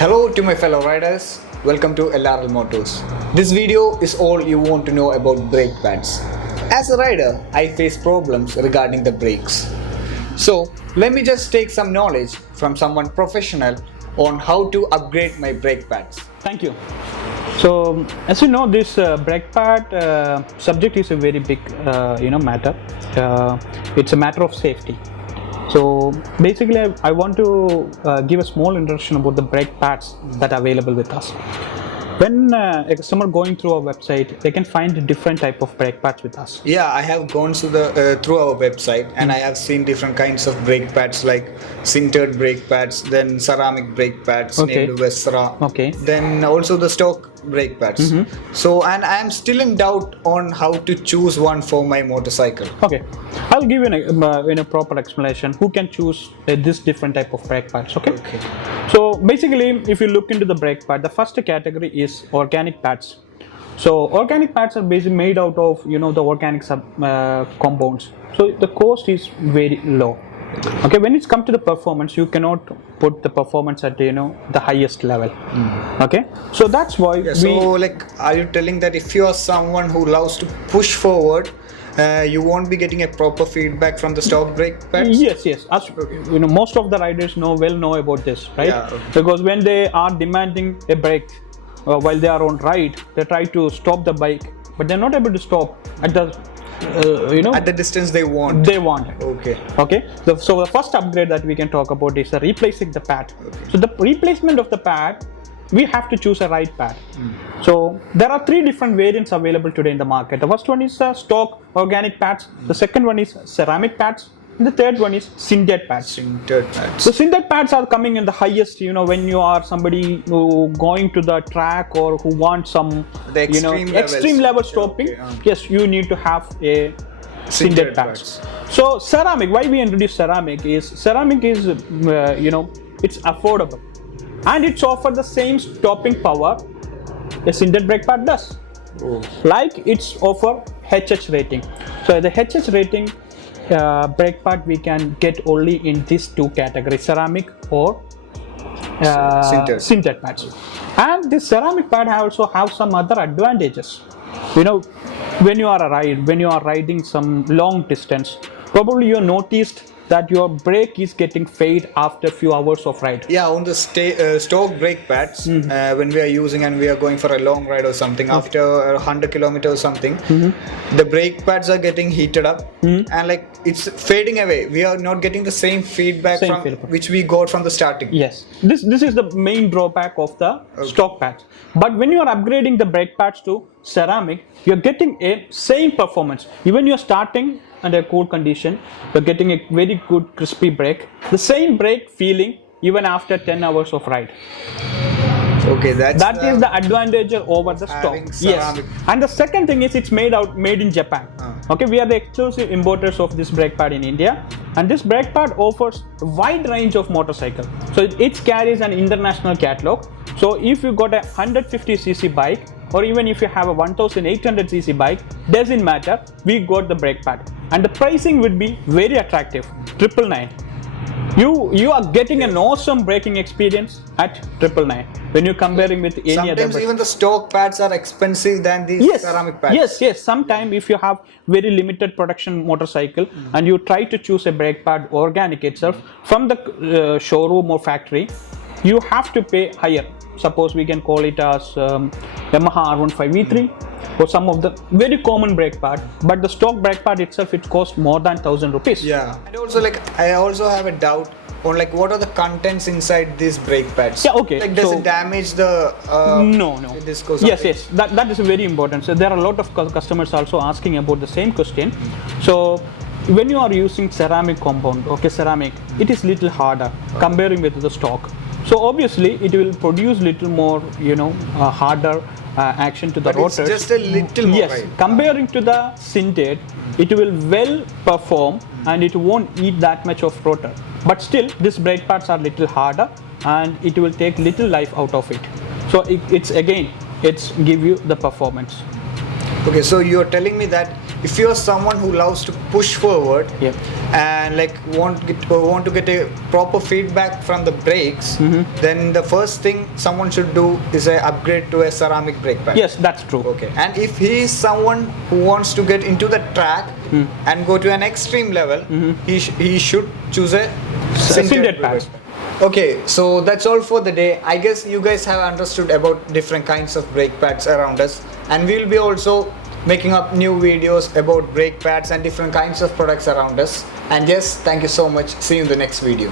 Hello to my fellow riders, welcome to LRL Motors. This video is all you want to know about brake pads. As a rider, I face problems regarding the brakes. So let me just take some knowledge from someone professional on how to upgrade my brake pads. Thank you. So, as you know, this brake pad subject is a very big, matter. It's a matter of safety. So, basically, I want to give a small introduction about the brake pads that are available with us. When a customer going through our website, they can find a different type of brake pads with us. Yeah, I have gone through our website and I have seen different kinds of brake pads like sintered brake pads, then ceramic brake pads named Vesra, then also the stock brake pads. So, and I am still in doubt on how to choose one for my motorcycle. Okay, I'll give you a proper explanation who can choose this different type of brake pads. Okay. So basically, if you look into the brake pad, the first category is organic pads. So organic pads are basically made out of the organic compounds. So the cost is very low. Okay, when it's come to the performance, you cannot put the performance at the highest level. Okay, so that's why. Are you telling that if you are someone who loves to push forward, you won't be getting a proper feedback from the stock brake pads? Yes. As most of the riders know about this, right? Yeah. Because when they are demanding a brake while they are on ride, they try to stop the bike, but they're not able to stop at the at the distance they want. Okay. So the first upgrade that we can talk about is replacing the pad. So the replacement of the pad, we have to choose a right pad. So there are three different variants available today in the market. The first one is stock organic pads. The second one is ceramic pads. And the third one is sintered pads. So sintered pads are coming in the highest, when you are somebody who going to the track or who wants some extreme level stopping. Yes, you need to have a sintered pads. So ceramic, why we introduce ceramic is it's affordable and it's offer the same stopping power a sintered brake pad does. Like it's offer HH rating. So the HH rating brake pad we can get only in these two categories, ceramic or sintered pads. And this ceramic pad also have some other advantages. When you are riding some long distance, probably you noticed that your brake is getting fade after a few hours of ride. Yeah, on the stock brake pads, when we are using and we are going for a long ride or something, after 100 kilometers or something, the brake pads are getting heated up and it's fading away. We are not getting the same feedback which we got from the starting. Yes, this is the main drawback of the stock pads. But when you are upgrading the brake pads to ceramic, you're getting a same performance. Even you're starting under cold condition, you're getting a very good crispy brake. The same brake feeling even after 10 hours of ride. Okay, that is the advantage over the stock. Yes, and the second thing is it's made in Japan. Okay, we are the exclusive importers of this brake pad in India, and this brake pad offers a wide range of motorcycle. So it carries an international catalog. So if you got a 150cc bike or even if you have a 1800cc bike, doesn't matter, we got the brake pad and the pricing would be very attractive, 999. You are getting an awesome braking experience at 999 when you're comparing with any other. Sometimes even the stock pads are expensive than these ceramic pads. Yes. Sometimes if you have very limited production motorcycle and you try to choose a brake pad organic itself from the showroom or factory, you have to pay higher. Suppose we can call it as Yamaha R15 V3 or some of the very common brake pad, but the stock brake pad itself, it costs more than 1,000 rupees. Yeah, and also I also have a doubt on what are the contents inside these brake pads. Yeah, okay. Does it damage the no. disc or Yes. That is very important. So there are a lot of customers also asking about the same question. So when you are using ceramic compound, ceramic, it is little harder comparing with the stock. So obviously it will produce little more, harder action to the rotor. It's just a little more. Yes, comparing to the sintered, it will well perform and it won't eat that much of rotor. But still, these brake pads are little harder and it will take little life out of it. So it's give you the performance. Okay, so you're telling me that if you're someone who loves to push forward Yep. and like want to get a proper feedback from the brakes, then the first thing someone should do is a upgrade to a ceramic brake pad. Yes, that's true. Okay, and if he is someone who wants to get into the track and go to an extreme level, he should choose a Sintered brake pads. Okay, so that's all for the day. I guess you guys have understood about different kinds of brake pads around us, and we'll be also making up new videos about brake pads and different kinds of products around us. And yes, thank you so much. See you in the next video.